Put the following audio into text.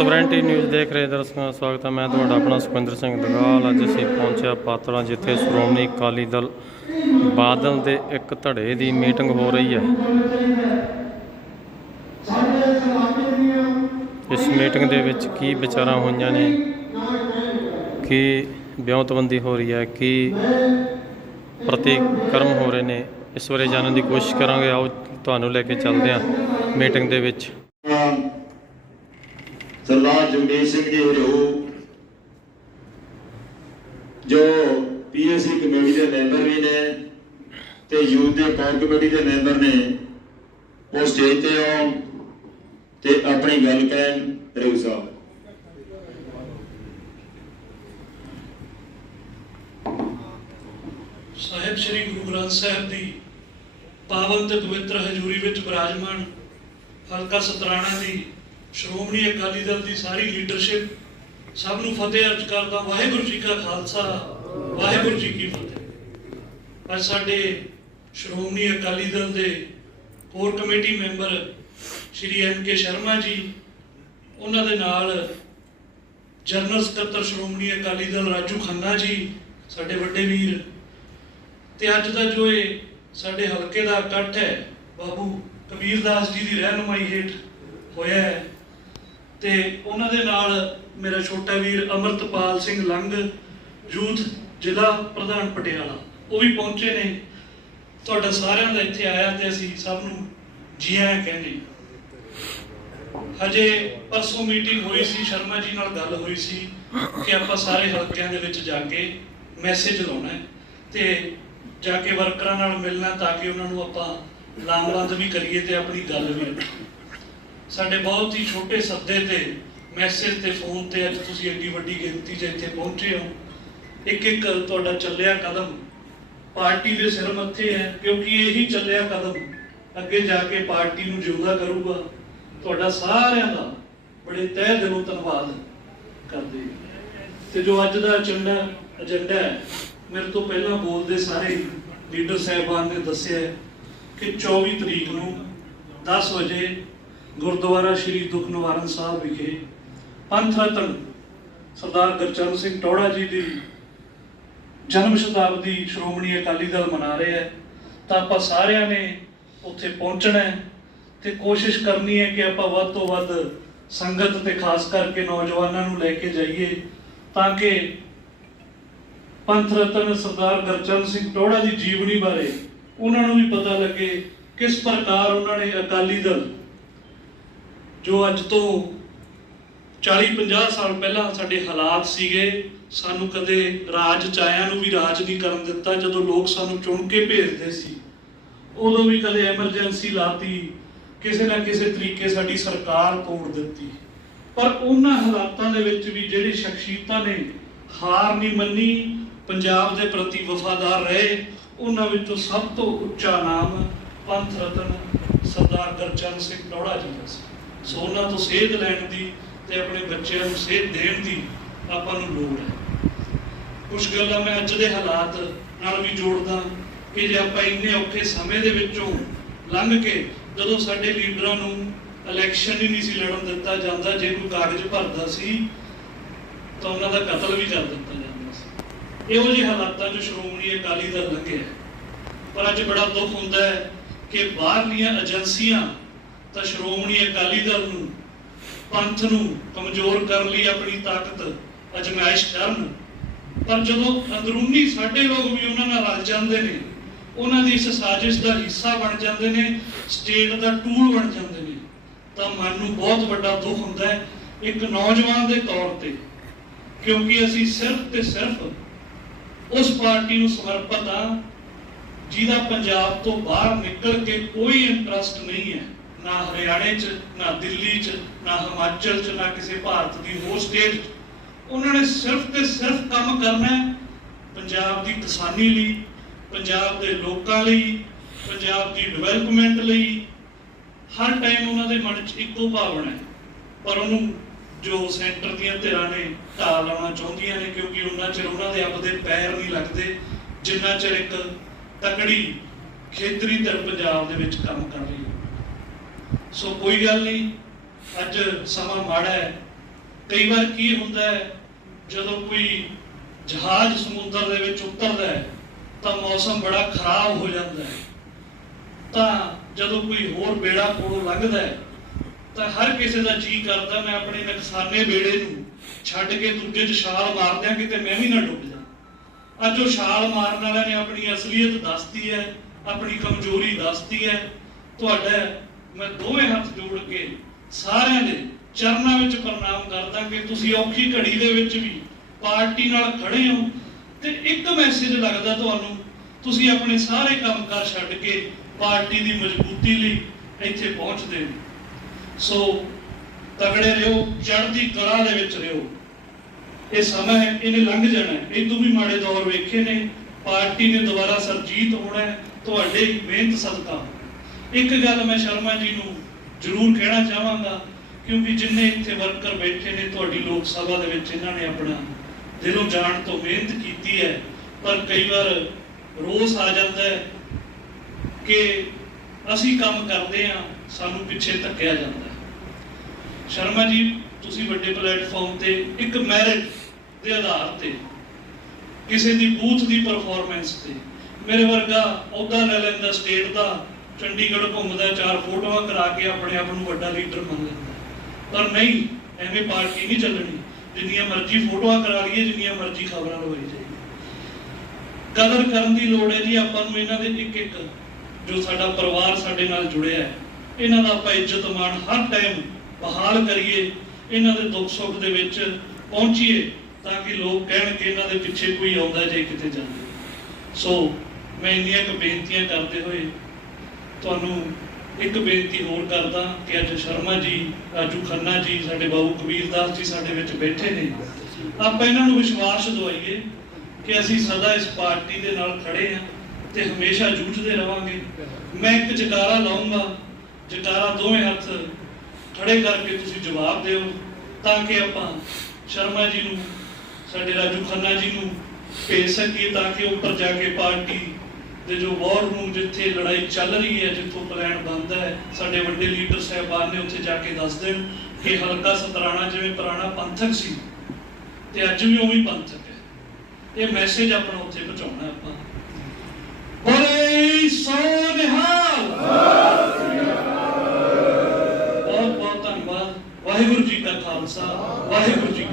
ਸਵਰੈਂਟੀ news ਦੇਖ ਰਹੇ ਦਰਸ਼ਕਾਂ ਦਾ ਸਵਾਗਤ ਹੈ। ਮੈਂ ਤੁਹਾਡਾ ਆਪਣਾ ਸੁਖਿੰਦਰ ਸਿੰਘ ਦਗਾਲ। ਅੱਜ ਅਸੀਂ ਪਹੁੰਚਿਆ ਪਾਤੜਾ, ਜਿੱਥੇ ਸ਼੍ਰੋਮਣੀ ਅਕਾਲੀ ਦਲ ਬਾਦਲ ਦੇ ਇੱਕ ਧੜੇ ਦੀ ਮੀਟਿੰਗ ਹੋ ਰਹੀ ਹੈ। ਇਸ ਮੀਟਿੰਗ ਦੇ ਵਿੱਚ ਕੀ ਵਿਚਾਰਾਂ ਹੋਈਆਂ ਨੇ? ਕੀ ਵਿਉਂਤਬੰਦੀ ਹੋ ਰਹੀ ਹੈ? ਕੀ ਪ੍ਰਤੀਕਰਮ ਹੋ ਰਹੇ ਨੇ? ਇਸ ਬਾਰੇ ਜਾਣਨ ਦੀ ਕੋਸ਼ਿਸ਼ ਕਰਾਂਗੇ। ਆਓ, ਤੁਹਾਨੂੰ ਲੈ ਕੇ ਚੱਲਦੇ ਹਾਂ ਮੀਟਿੰਗ ਦੇ ਵਿੱਚ। ਸਰਦਾਰ ਜਗਦੀਸ਼ ਸਿੰਘ ਜੀ ਹਰਿਓ ਜੋ ਪੀਐਸਸੀ ਕਮੇਟੀ ਦੇ ਮੈਂਬਰ ਵੀ ਨੇ ਤੇ ਯੂਥ ਦੇ ਕੋਰ ਕਮੇਟੀ ਦੇ ਮੈਂਬਰ ਨੇ, ਉਹ ਸਟੇਜ ਤੇ ਆਉਣ ਤੇ ਆਪਣੀ ਗੱਲ ਕਹਿਣ ਹਰਿਓ ਸਾਹਿਬ। ਸਾਹਿਬ, ਸ੍ਰੀ ਗੁਰੂ ਗ੍ਰੰਥ ਸਾਹਿਬ ਦੀ ਪਾਵਨ ਤੇ ਪਵਿੱਤਰ ਹਜ਼ੂਰੀ ਵਿੱਚ ਬਿਰਾਜਮਾਨ ਹਲਕਾ ਸਤਰਾਣਾ ਦੀ ਸ਼੍ਰੋਮਣੀ ਅਕਾਲੀ ਦਲ ਦੀ ਸਾਰੀ ਲੀਡਰਸ਼ਿਪ ਸਭ ਨੂੰ ਫਤਿਹ ਅਰਜ਼ ਕਰਦਾ ਵਾਹਿਗੁਰੂ ਜੀ ਕਾ ਖਾਲਸਾ, ਵਾਹਿਗੁਰੂ ਜੀ ਕੀ ਫਤਿਹ। ਅੱਜ ਸਾਡੇ ਸ਼੍ਰੋਮਣੀ ਅਕਾਲੀ ਦਲ ਦੇ core committee member Shri N K Sharma ji, ਉਹਨਾਂ ਦੇ ਨਾਲ ਜਨਰਲ ਸਕੱਤਰ ਸ਼੍ਰੋਮਣੀ ਅਕਾਲੀ ਦਲ ਰਾਜੂ ਖੰਨਾ ਜੀ, ਸਾਡੇ ਵੱਡੇ ਵੀਰ। ਤੇ ਅੱਜ ਦਾ ਜੋ ਇਹ ਸਾਡੇ ਹਲਕੇ ਦਾ ਇਕੱਠ ਹੈ, ਬਾਬੂ ਕਬੀਰ ਦਾਸ ਜੀ ਦੀ ਰਹਿਨੁਮਾਈ ਹੇਠ ਹੋਇਆ ਹੈ। ਤੇ ਉਹਨਾਂ ਦੇ ਨਾਲ ਮੇਰਾ ਛੋਟਾ ਵੀਰ ਅਮਰਤਪਾਲ ਸਿੰਘ ਲੰਗ ਯੂਥ ਜ਼ਿਲ੍ਹਾ ਪ੍ਰਧਾਨ ਪਟਿਆਲਾ, ਉਹ ਵੀ ਪਹੁੰਚੇ ਨੇ। ਤੁਹਾਡਾ ਸਾਰਿਆਂ ਦਾ ਇੱਥੇ ਆਇਆ ਤੇ ਅਸੀਂ ਸਭ ਨੂੰ ਜੀ ਆਇਆਂ ਕਹਿੰਦੇ ਹਜੇ ਪਰਸੋਂ ਮੀਟਿੰਗ ਹੋਈ ਸੀ, ਸ਼ਰਮਾ ਜੀ ਨਾਲ ਗੱਲ ਹੋਈ ਸੀ ਕਿ ਆਪਾਂ ਸਾਰੇ ਹਲਕਿਆਂ ਦੇ ਵਿੱਚ ਜਾ ਕੇ ਮੈਸੇਜ ਲਾਉਣਾ ਹੈ ਤੇ ਜਾ ਕੇ ਵਰਕਰਾਂ ਨਾਲ ਮਿਲਣਾ ਤਾਂ ਕਿ ਉਹਨਾਂ ਨੂੰ ਆਪਾਂ ਲਾਮਬੰਦ ਵੀ ਕਰੀਏ ਤੇ ਆਪਣੀ ਗੱਲ ਵੀ ਰੱਖੀਏ। ਸਾਡੇ ਬਹੁਤ ਹੀ ਛੋਟੇ ਸੱਦੇ ਤੇ ਮੈਸੇਜ ਤੇ ਫੋਨ ਤੇ ਅੱਜ ਤੁਸੀਂ ਇੰਨੀ ਵੱਡੀ ਗਿਣਤੀ 'ਚ ਇੱਥੇ ਪਹੁੰਚੇ ਹੋ। ਇੱਕ ਇੱਕ ਤੁਹਾਡਾ ਚੱਲਿਆ ਕਦਮ ਪਾਰਟੀ ਦੇ ਸਿਰ ਮੱਥੇ ਹੈ, ਕਿਉਂਕਿ ਇਹੀ ਚੱਲਿਆ ਕਦਮ। ਅੱਗੇ ਜਾ ਕੇ ਪਾਰਟੀ ਨੂੰ ਜਿਉਂਦਾ ਕਰੂਗਾ। ਤੁਹਾਡਾ ਸਾਰਿਆਂ ਦਾ ਬੜੇ ਤਹਿ ਦਿਲੋਂ ਧੰਨਵਾਦ ਕਰਦੇ ਹਾਂ। ਤੇ ਜੋ ਅੱਜ ਦਾ ਏਜੰਡਾ ਏਜੰਡਾ ਹੈ, ਮੇਰੇ ਤੋਂ ਪਹਿਲਾਂ ਬੋਲਦੇ ਸਾਰੇ ਲੀਡਰ ਸਾਹਿਬਾਨ ਨੇ ਦੱਸਿਆ ਕਿ 24 ਤਰੀਕ ਨੂੰ 10 ਵਜੇ ਗੁਰਦੁਆਰਾ ਸ਼੍ਰੀ ਦੁਖ ਨਿਵਾਰਨ ਸਾਹਿਬ ਵਿਖੇ ਪੰਥ ਰਤਨ ਸਰਦਾਰ ਗੁਰਚਰਨ ਸਿੰਘ ਟੋੜਾ ਜੀ ਦੀ ਜਨਮ ਸ਼ਤਾਬਦੀ ਸ਼੍ਰੋਮਣੀ ਅਕਾਲੀ ਦਲ ਮਨਾ ਰਿਹਾ ਹੈ। ਤਾਂ ਆਪਾਂ ਸਾਰਿਆਂ ਨੇ ਉੱਥੇ ਪਹੁੰਚਣਾ ਹੈ ਤੇ ਕੋਸ਼ਿਸ਼ ਕਰਨੀ ਹੈ ਕਿ ਆਪਾਂ ਵੱਧ ਤੋਂ ਵੱਧ ਸੰਗਤ ਤੇ ਖਾਸ ਕਰਕੇ ਨੌਜਵਾਨਾਂ ਨੂੰ ਲੈ ਕੇ ਜਾਈਏ ਤਾਂ ਕਿ ਪੰਥ ਰਤਨ ਸਰਦਾਰ ਗੁਰਚਰਨ ਸਿੰਘ ਟੋੜਾ ਦੀ ਜੀਵਨੀ ਬਾਰੇ ਉਹਨਾਂ ਨੂੰ ਵੀ ਪਤਾ ਲੱਗੇ ਕਿਸ ਪ੍ਰਕਾਰ ਉਹਨਾਂ ਨੇ ਅਕਾਲੀ ਦਲ ਜੋ ਅੱਜ ਤੋਂ 40-50 ਸਾਲ ਪਹਿਲਾਂ ਸਾਡੇ ਹਾਲਾਤ ਸੀਗੇ, ਸਾਨੂੰ ਕਦੇ ਰਾਜ ਚਾਇਆਂ ਨੂੰ ਵੀ ਰਾਜ ਨਹੀਂ ਕਰਨ ਦਿੱਤਾ, ਜਦੋਂ ਲੋਕ ਸਾਨੂੰ ਚੁਣ ਕੇ ਭੇਜਦੇ ਸੀ। ਉਦੋਂ ਵੀ ਕਦੇ ਐਮਰਜੈਂਸੀ ਲਾਤੀ, ਕਿਸੇ ਨਾ ਕਿਸੇ ਤਰੀਕੇ ਸਾਡੀ ਸਰਕਾਰ ਤੋੜ ਦਿੱਤੀ। ਪਰ ਉਹਨਾਂ ਹਾਲਾਤਾਂ ਦੇ ਵਿੱਚ ਵੀ ਜਿਹੜੀ ਸ਼ਖਸੀਅਤਾਂ ਨੇ ਹਾਰ ਨਹੀਂ ਮੰਨੀ, ਪੰਜਾਬ ਦੇ ਪ੍ਰਤੀ ਵਫਾਦਾਰ ਰਹੇ, ਉਹਨਾਂ ਵਿੱਚੋਂ ਸਭ ਤੋਂ ਉੱਚਾ ਨਾਮ ਪੰਥ ਰਤਨ ਸਰਦਾਰ ਗੁਰਚਰਨ ਸਿੰਘ ਟੌੜਾ ਜੀ ਦਾ ਸੀ। ਸੋ ਉਹਨਾਂ ਤੋਂ ਸੇਧ ਲੈਣ ਦੀ ਤੇ ਆਪਣੇ ਬੱਚਿਆਂ ਨੂੰ ਸੇਧ ਦੇਣ ਦੀ ਆਪਾਂ ਨੂੰ ਲੋੜ ਹੈ। ਕੁਝ ਗੱਲਾਂ ਮੈਂ ਅੱਜ ਦੇ ਹਾਲਾਤ ਨਾਲ ਵੀ ਜੋੜਦਾ ਕਿ ਜੇ ਆਪਾਂ ਇੰਨੇ ਔਖੇ ਸਮੇਂ ਦੇ ਵਿੱਚੋਂ ਲੰਘ ਕੇ ਜਦੋਂ ਸਾਡੇ ਲੀਡਰਾਂ ਨੂੰ ਇਲੈਕਸ਼ਨ ਹੀ ਨਹੀਂ ਸੀ ਲੜਨ ਦਿੱਤਾ ਜਾਂਦਾ, ਜੇ ਕੋਈ ਕਾਗਜ਼ ਭਰਦਾ ਸੀ, ਤਾਂ ਉਹਨਾਂ ਦਾ ਕਤਲ ਵੀ ਕਰ ਦਿੱਤਾ ਜਾਂਦਾ ਸੀ। ਇਹੋ ਜਿਹੇ ਹਾਲਾਤਾਂ 'ਚ ਸ਼੍ਰੋਮਣੀ ਅਕਾਲੀ ਦਲ ਲੰਘਿਆ ਪਰ ਅੱਜ ਬੜਾ ਦੁੱਖ ਹੁੰਦਾ ਹੈ ਕਿ ਬਾਹਰਲੀਆਂ ਏਜੰਸੀਆਂ ਤਾਂ ਸ਼੍ਰੋਮਣੀ ਅਕਾਲੀ ਦਲ ਨੂੰ, ਪੰਥ ਨੂੰ ਕਮਜ਼ੋਰ ਕਰਨ ਲਈ ਆਪਣੀ ਤਾਕਤ ਅਜਮਾਇਸ਼ ਕਰਨ। ਪਰ ਜਦੋਂ ਅੰਦਰੂਨੀ ਸਾਡੇ ਲੋਕ ਵੀ ਉਹਨਾਂ ਨਾਲ ਰਲ ਜਾਂਦੇ ਨੇ, ਉਹਨਾਂ ਦੀ ਇਸ ਸਾਜ਼ਿਸ਼ ਦਾ ਹਿੱਸਾ ਬਣ ਜਾਂਦੇ ਨੇ, ਸਟੇਟ ਦਾ ਟੂਲ ਬਣ ਜਾਂਦੇ ਨੇ, ਤਾਂ ਮਨ ਨੂੰ ਬਹੁਤ ਵੱਡਾ ਦੁੱਖ ਹੁੰਦਾ ਹੈ ਇੱਕ ਨੌਜਵਾਨ ਦੇ ਤੌਰ ਤੇ। ਕਿਉਂਕਿ ਅਸੀਂ ਸਿਰਫ ਤੇ ਸਿਰਫ ਉਸ ਪਾਰਟੀ ਨੂੰ ਸਮਰਪਿਤ ਆ ਜਿਹਦਾ ਪੰਜਾਬ ਤੋਂ ਬਾਹਰ ਨਿਕਲ ਕੇ ਕੋਈ ਇੰਟਰਸਟ ਨਹੀਂ ਹੈ। ਨਾ ਹਰਿਆਣੇ 'ਚ, ਨਾ ਦਿੱਲੀ 'ਚ, ਨਾ ਹਿਮਾਚਲ 'ਚ, ਨਾ ਕਿਸੇ ਭਾਰਤ ਦੀ ਹੋਰ ਸਟੇਟ 'ਚ। ਉਹਨਾਂ ਨੇ ਸਿਰਫ ਤੇ ਸਿਰਫ ਕੰਮ ਕਰਨਾ ਹੈ ਪੰਜਾਬ ਦੀ ਕਿਸਾਨੀ ਲਈ, ਪੰਜਾਬ ਦੇ ਲੋਕਾਂ ਲਈ, ਪੰਜਾਬ ਦੀ ਡਿਵੈਲਪਮੈਂਟ ਲਈ। ਹਰ ਟਾਈਮ ਉਹਨਾਂ ਦੇ ਮਨ 'ਚ ਇੱਕੋ ਭਾਵਨਾ ਹੈ। ਪਰ ਉਹਨੂੰ ਜੋ ਸੈਂਟਰ ਦੀਆਂ ਧਿਰਾਂ ਨੇ ਢਾਲ ਲਾਉਣਾ ਚਾਹੁੰਦੀਆਂ ਨੇ, ਕਿਉਂਕਿ ਉਹਨਾਂ ਚਿਰ ਉਹਨਾਂ ਦੇ ਆਪਦੇ ਪੈਰ ਨਹੀਂ ਲੱਗਦੇ, ਜਿੰਨਾ ਚਿਰ ਇੱਕ ਤਕੜੀ ਖੇਤਰੀ ਧਿਰ ਪੰਜਾਬ ਦੇ ਵਿੱਚ ਕੰਮ ਕਰ ਰਹੀ ਹੈ। ਸੋ ਕੋਈ ਗੱਲ ਨਹੀਂ, ਅੱਜ ਸਮਾਂ ਮਾੜਾ ਹੈ। ਕਈ ਵਾਰ ਕੀ ਹੁੰਦਾ ਹੈ, ਜਦੋਂ ਕੋਈ ਜਹਾਜ਼ ਸਮੁੰਦਰ ਦੇ ਵਿੱਚ ਉਤਰਦਾ ਹੈ, ਤਾਂ ਮੌਸਮ ਬੜਾ ਖਰਾਬ ਹੋ ਜਾਂਦਾ ਹੈ। ਤਾਂ ਜਦੋਂ ਕੋਈ ਹੋਰ ਬੇੜਾ ਕੋਲੋਂ ਲੰਘਦਾ ਹੈ, ਤਾਂ ਹਰ ਕਿਸੇ ਦਾ ਜੀ ਕਰਦਾ, ਮੈਂ ਆਪਣੇ ਨਕਸਾਨੇ ਬੇੜੇ ਨੂੰ ਛੱਡ ਕੇ ਦੂਜੇ 'ਚ ਛਾਲ ਮਾਰ ਦਿਆਂ ਕਿਤੇ ਮੈਂ ਵੀ ਨਾ ਡੁੱਬ ਜਾ ਅੱਜ ਉਹ ਛਾਲ ਮਾਰਨ ਵਾਲਿਆਂ ਨੇ ਆਪਣੀ ਅਸਲੀਅਤ ਦੱਸਦੀ ਹੈ, ਆਪਣੀ ਕਮਜ਼ੋਰੀ ਦੱਸਦੀ ਹੈ। ਤੁਹਾਡਾ ਮੈਂ ਦੋਵੇਂ ਹੱਥ ਜੋੜ ਕੇ ਸਾਰਿਆਂ ਦੇ ਚਰਨਾਂ ਵਿੱਚ ਪ੍ਰਣਾਮ ਕਰਦਾ ਕਿ ਤੁਸੀਂ ਔਖੀ ਘੜੀ ਦੇ ਵਿੱਚ ਵੀ ਪਾਰਟੀ ਨਾਲ ਖੜੇ ਹੋ ਤੇ ਇੱਕ ਮੈਸੇਜ ਲੱਗਦਾ ਤੁਹਾਨੂੰ, ਤੁਸੀਂ ਆਪਣੇ ਸਾਰੇ ਕੰਮਕਾਰ ਛੱਡ ਕੇ ਪਾਰਟੀ ਦੀ ਮਜ਼ਬੂਤੀ ਲਈ ਇੱਥੇ ਪਹੁੰਚਦੇ ਹੋ। ਸੋ ਤਗੜੇ ਰਹੋ, ਚੜ੍ਹਦੀ ਕਲਾ ਦੇ ਵਿੱਚ ਰਹੋ। ਇਹ ਸਮਾਂ ਇਹਨੇ ਲੰਘ ਜਾਣਾ ਇਹ ਤੋਂ ਵੀ ਮਾੜੇ ਦੌਰ ਵੇਖੇ ਨੇ, ਪਾਰਟੀ ਨੇ ਦੁਬਾਰਾ ਸਰਜੀਤ ਹੋਣਾ ਹੈ, ਤੁਹਾਡੇ ਮਿਹਨਤ ਸਦਕਾ। ਇੱਕ ਗੱਲ ਮੈਂ ਸ਼ਰਮਾ ਜੀ ਨੂੰ ਜ਼ਰੂਰ ਕਹਿਣਾ ਚਾਹਾਂਗਾ, ਕਿਉਂਕਿ ਜਿੰਨੇ ਇੱਥੇ ਵਰਕਰ ਬੈਠੇ ਨੇ ਤੁਹਾਡੀ ਲੋਕ ਸਭਾ ਦੇ ਵਿੱਚ, ਇਹਨਾਂ ਨੇ ਆਪਣਾ ਦਿਲੋਂ ਜਾਣ ਤੋਂ ਮਿਹਨਤ ਕੀਤੀ ਹੈ, ਪਰ ਕਈ ਵਾਰ ਰੋਸ ਆ ਜਾਂਦਾ ਹੈ ਕਿ ਅਸੀਂ ਕੰਮ ਕਰਦੇ ਹਾਂ, ਸਾਨੂੰ ਪਿੱਛੇ ਧੱਕਿਆ ਜਾਂਦਾ ਸ਼ਰਮਾ ਜੀ, ਤੁਸੀਂ ਵੱਡੇ ਪਲੇਟਫਾਰਮ ਤੇ ਇੱਕ ਮੈਰਿਟ ਦੇ ਆਧਾਰ ਤੇ ਕਿਸੇ ਦੀ ਬੂਥ ਦੀ ਪਰਫਾਰਮੈਂਸ ਤੇ ਮੇਰੇ ਵਰਗਾ ਅਹੁਦਾ ਲੈ ਲੈਂਦਾ ਸਟੇਟ ਦਾ ਚੰਡੀਗੜ੍ਹ ਘੁੰਮਦਾ, ਚਾਰ ਫੋਟੋਆਂ ਕਰਾ ਕੇ ਆਪਣੇ ਆਪ ਨੂੰ ਵੱਡਾ ਲੀਡਰ ਮੰਨ ਲੈਂਦਾ ਪਰ ਨਹੀਂ, ਐਵੇਂ ਪਾਰਟੀ ਨਹੀਂ ਚੱਲਣੀ, ਜਿੰਨੀਆਂ ਮਰਜ਼ੀ ਫੋਟੋਆਂ ਕਰਾ ਲਈਏ, ਜਿੰਨੀਆਂ ਮਰਜ਼ੀ ਖਬਰਾਂ ਲਵਾਈ ਜਾਈਏ। ਕਦਰ ਕਰਨ ਦੀ ਲੋੜ ਹੈ ਜੀ, ਆਪਾਂ ਨੂੰ ਇਹਨਾਂ ਦੇ ਇੱਕ ਇੱਕ, ਜੋ ਸਾਡਾ ਪਰਿਵਾਰ ਸਾਡੇ ਨਾਲ ਜੁੜਿਆ ਹੈ। ਇਹਨਾਂ ਦਾ ਆਪਾਂ ਇੱਜ਼ਤ ਮਾਣ ਹਰ ਟਾਈਮ ਬਹਾਲ ਕਰੀਏ, ਇਹਨਾਂ ਦੇ ਦੁੱਖ ਸੁੱਖ ਦੇ ਵਿੱਚ ਪਹੁੰਚੀਏ, ਤਾਂ ਕਿ ਲੋਕ ਕਹਿਣ ਕਿ ਇਹਨਾਂ ਦੇ ਪਿੱਛੇ ਕੋਈ ਆਉਂਦਾ ਜੇ ਕਿਤੇ ਜਾਂਦਾ। ਸੋ ਮੈਂ ਇੰਨੀਆਂ ਕੁ ਬੇਨਤੀਆਂ ਕਰਦੇ ਹੋਏ ਤੁਹਾਨੂੰ ਇੱਕ ਬੇਨਤੀ ਹੋਰ ਕਰਦਾ ਕਿ ਅੱਜ ਸ਼ਰਮਾ ਜੀ, ਰਾਜੂ ਖੰਨਾ ਜੀ, ਸਾਡੇ ਬਾਬੂ ਕਬੀਰ ਦਾਸ ਜੀ ਸਾਡੇ ਵਿੱਚ ਬੈਠੇ ਨੇ। ਆਪਾਂ ਇਹਨਾਂ ਨੂੰ ਵਿਸ਼ਵਾਸ ਦਵਾਈਏ ਕਿ ਅਸੀਂ ਸਦਾ ਇਸ ਪਾਰਟੀ ਦੇ ਨਾਲ ਖੜੇ ਹਾਂ ਤੇ ਹਮੇਸ਼ਾ ਜੂਝਦੇ ਰਵਾਂਗੇ। ਮੈਂ ਇੱਕ ਜਟਾਰਾ ਲਾਉਂਗਾ। ਜਕਾਰਾ ਦੋਵੇਂ ਹੱਥ ਖੜੇ ਕਰਕੇ ਤੁਸੀਂ ਜਵਾਬ ਦਿਓ ਤਾਂ ਕਿ ਆਪਾਂ ਸ਼ਰਮਾ ਜੀ ਨੂੰ, ਸਾਡੇ ਰਾਜੂ ਖੰਨਾ ਜੀ ਨੂੰ ਭੇਜ ਸਕੀਏ ਤਾਂ ਕਿ ਉੱਪਰ ਜਾ ਕੇ ਪਾਰਟੀ ਦੇ ਜੋ ਵਾਰ ਰੂਮ ਜਿੱਥੇ ਲੜਾਈ ਚੱਲ ਰਹੀ ਹੈ, ਜਿੱਥੋਂ ਪਲਾਨ ਬਣਦਾ ਹੈ, ਸਾਡੇ ਵੱਡੇ ਲੀਡਰ ਸਾਹਿਬਾਨ ਨੇ ਉੱਥੇ ਜਾ ਕੇ ਦੱਸ ਦੇਣ ਕਿ ਹਲਕਾ ਸਤਰਾਣਾ ਜਿਵੇਂ ਪੁਰਾਣਾ ਪੰਥਕ ਸੀ ਤੇ ਅੱਜ ਵੀ ਉਵੇਂ ਪੰਥਕ ਹੈ। ਇਹ ਮੈਸੇਜ ਆਪਣਾ ਉੱਥੇ ਪਹੁੰਚਾਉਣਾ ਆਪਾਂ। ਬੋਲੇ ਸੋ ਨਿਹਾਲ। ਬਹੁਤ ਬਹੁਤ ਧੰਨਵਾਦ। ਵਾਹਿਗੁਰੂ ਜੀ ਕਾ ਖਾਲਸਾ, ਵਾਹਿਗੁਰੂ ਜੀ